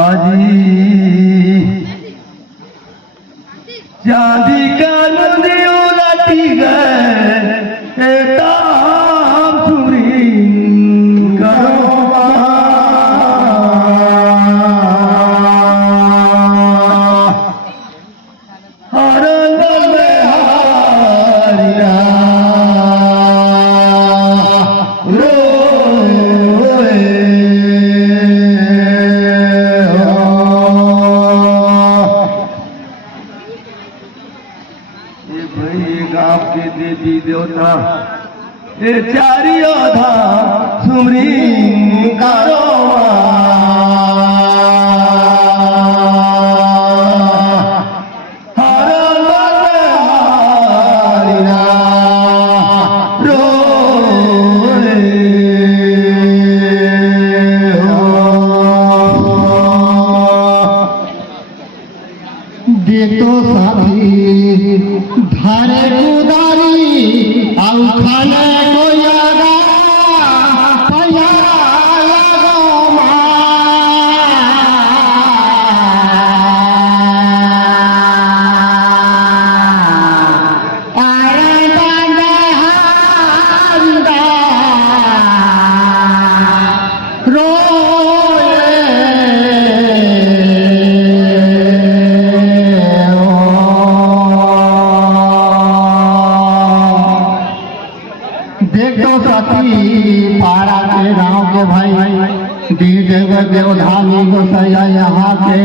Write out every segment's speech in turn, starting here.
आजी चांदी का नदियों लटी गए ताम सुरी करो हर में हारिया आपके देवी देवता ए चारियो धा सुमरी करो देखो साथी धारे कुदारी आउ खाने को यागा पया लगो आरे बांधे हांदा देखो साथी पारा के गाँव के भाई देव देवधानी गोसैया यहाँ के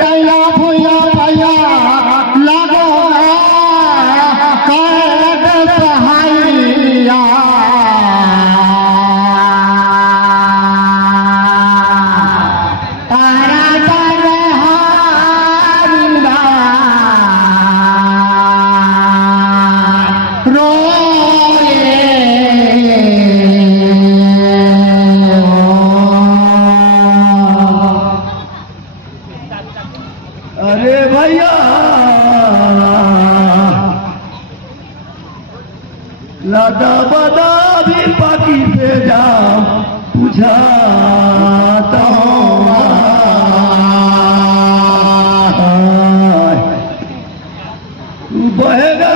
कैला भूया भैया लगो कैद सहाइया अरे भैया लादा बदा भी पाकी से जा पूछा तो बहेगा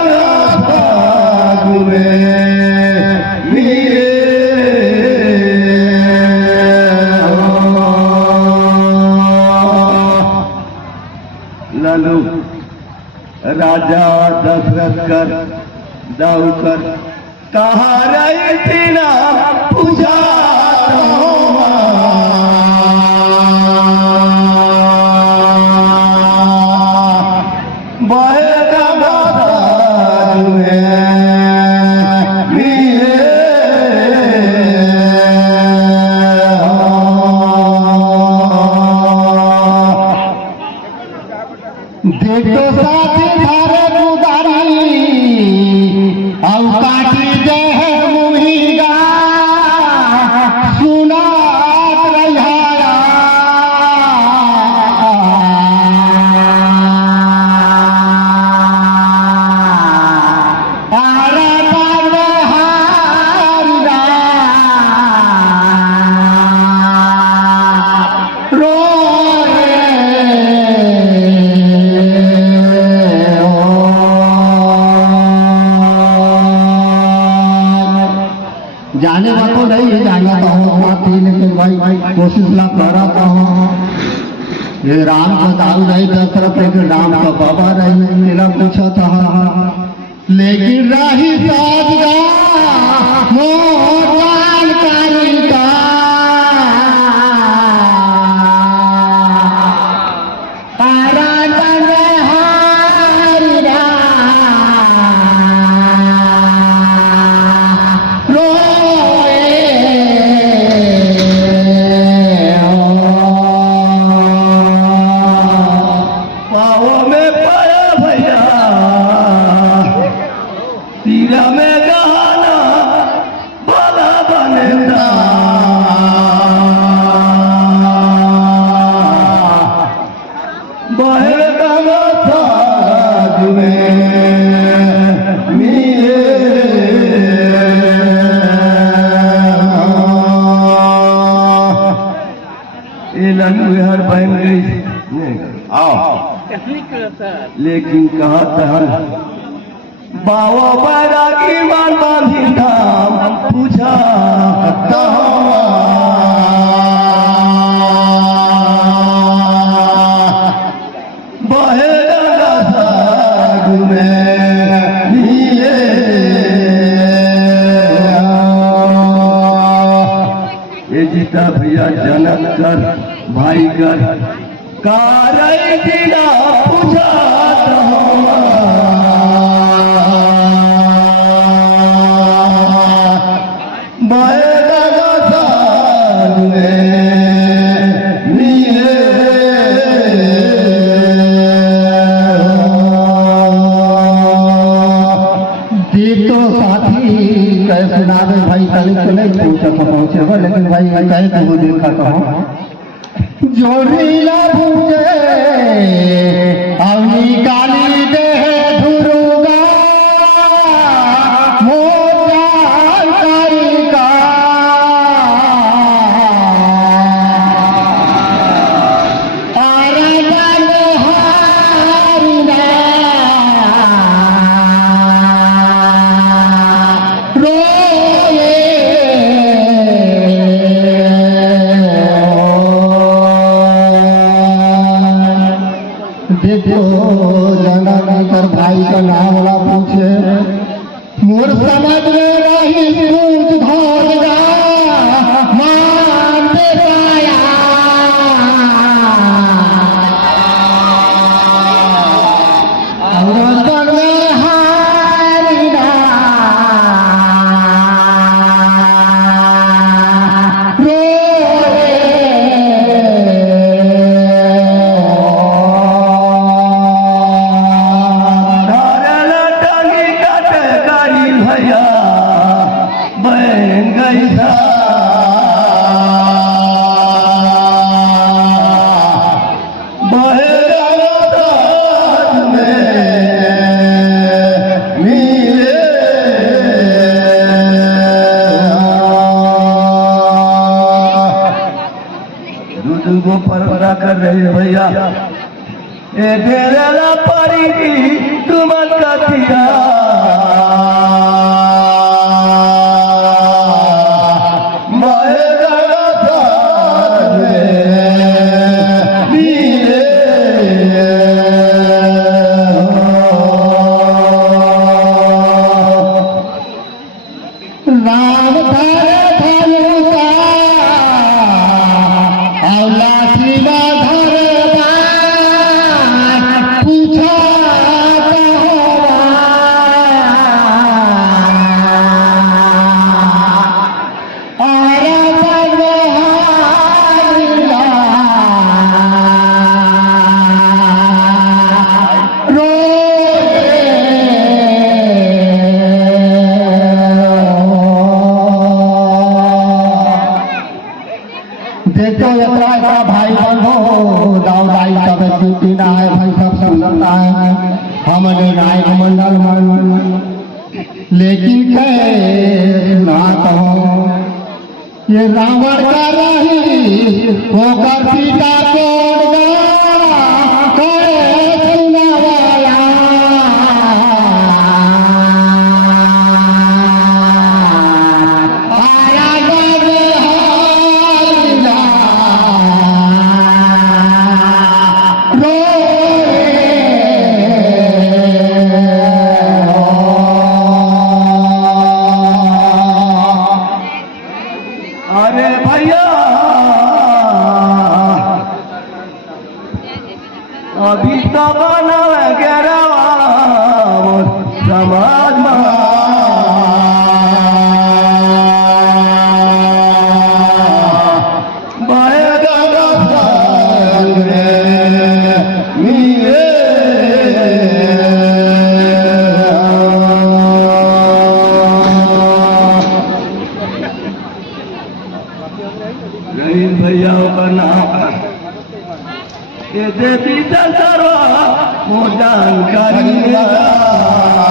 लालू राजा दशरथ कर दाऊ कर कहा रही थी ना पूजा देखो साथी धारे कुदारी आउ काटी दे मुहिगा सुनात रहिया आरे बांधे हारिया जाने का तो नहीं जाना तो हूँ लेकिन भाई कोशिश ना करा तो ये राम का दाऊ नहीं दशरथ लेकिन राम का बाबा नहीं मेरा पूछा था लेकिन राही साजगा मोहन कारिका तीरा में गहना भला बनेगा। मिलन हर बहन गई आओ, लेकिन कहा था बाबा बैरागी मान बांधी धाम पूछा ये जीता भैया जनक कर भाई कर कारई दिना पूछा सुनावे भाई कल के नहीं पूछा तो पहुंचे लेकिन भाई कहे कि वो देखा तो जोरीला भूजे अवनी काली दे धुरुगा मोजा कारिका भाई का नाम वाला पूछे मोर समझ में रही सूझ धोरगा मान दे पाया और में हारिना को परवरा कर रही है भैया ए डेरा परी तुम कथिया देखो इतना भाई बंधो दाऊदाई सब छुट्टी ना है भाई सब सुनता है हमने नायक मंडल मन लेकिन कहे ना कहो ये रावण का रही होकर सीता को अरे भैया अभी तो बना गिरवा समाज रहीम भैया का नाम ये देवी दसरा वो जानकारी में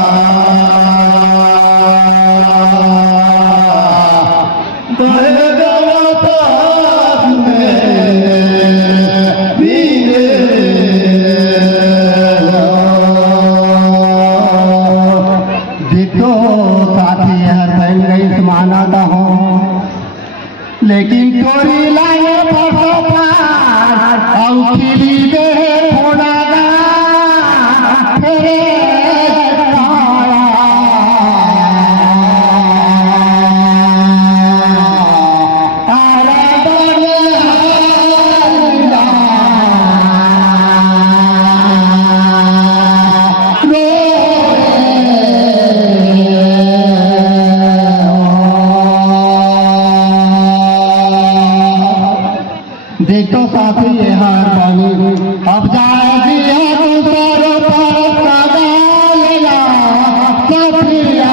लेकिन तोरी लाए फसो पार औ खिली दे थोड़ा गा फेरे देखो साथी ये हार पानी अब जाएगी दूसरों पर सगालेगा साथिया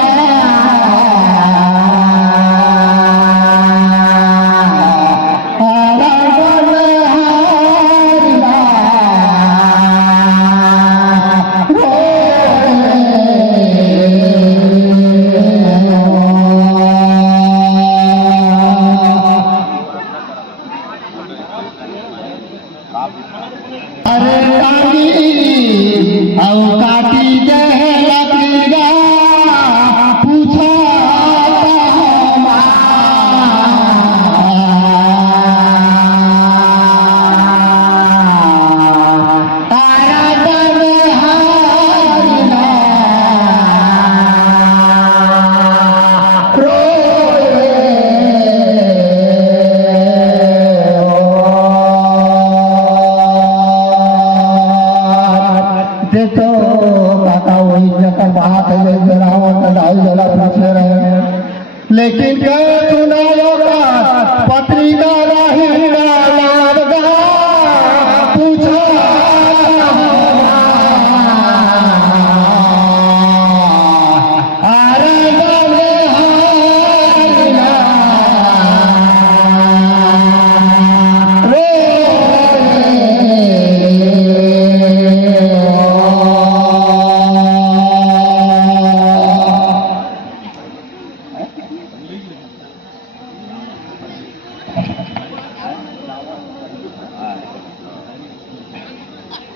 अरे काटी औ काटी दे लकड़िया पूछो तारा दर हारिना देखो काका वही जकर बात है जैसे रावण का ढाई जला पीछे रहे लेकिन कहे सुनायो का पत्री का राही नाम गा पूछो अरे गले हारिना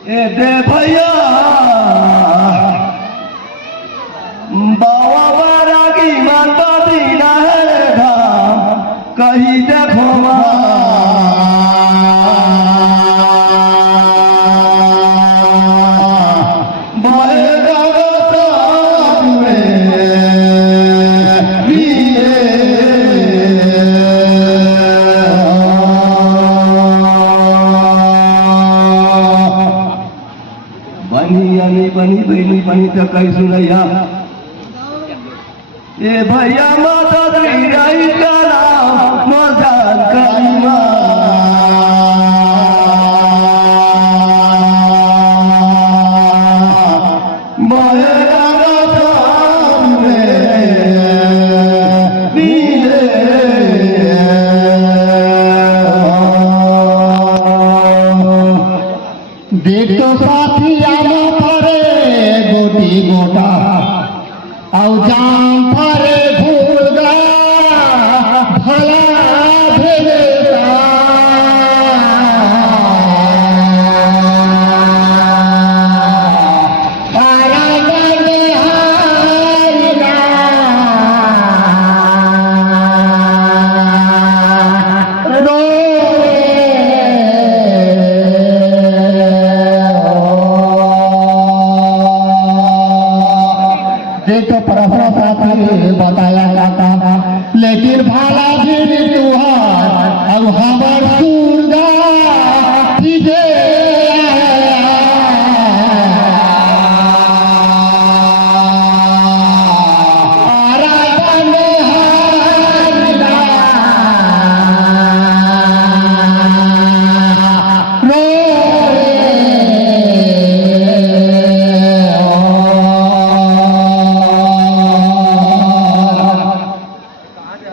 ए दे भैया बाबा बारागी माता दीना है धाम कहीं देखो बनी बनी बनी तो कई सुनैया ए भैया माता दी रही करा मजाक करीमा देख तो साथी आना गोटी गोटा औ जाम फरे भूलगा भला भेलेगा तारा गले हारिना रो देखो प्रश्न साथी बताया जाता लेकिन भाला भी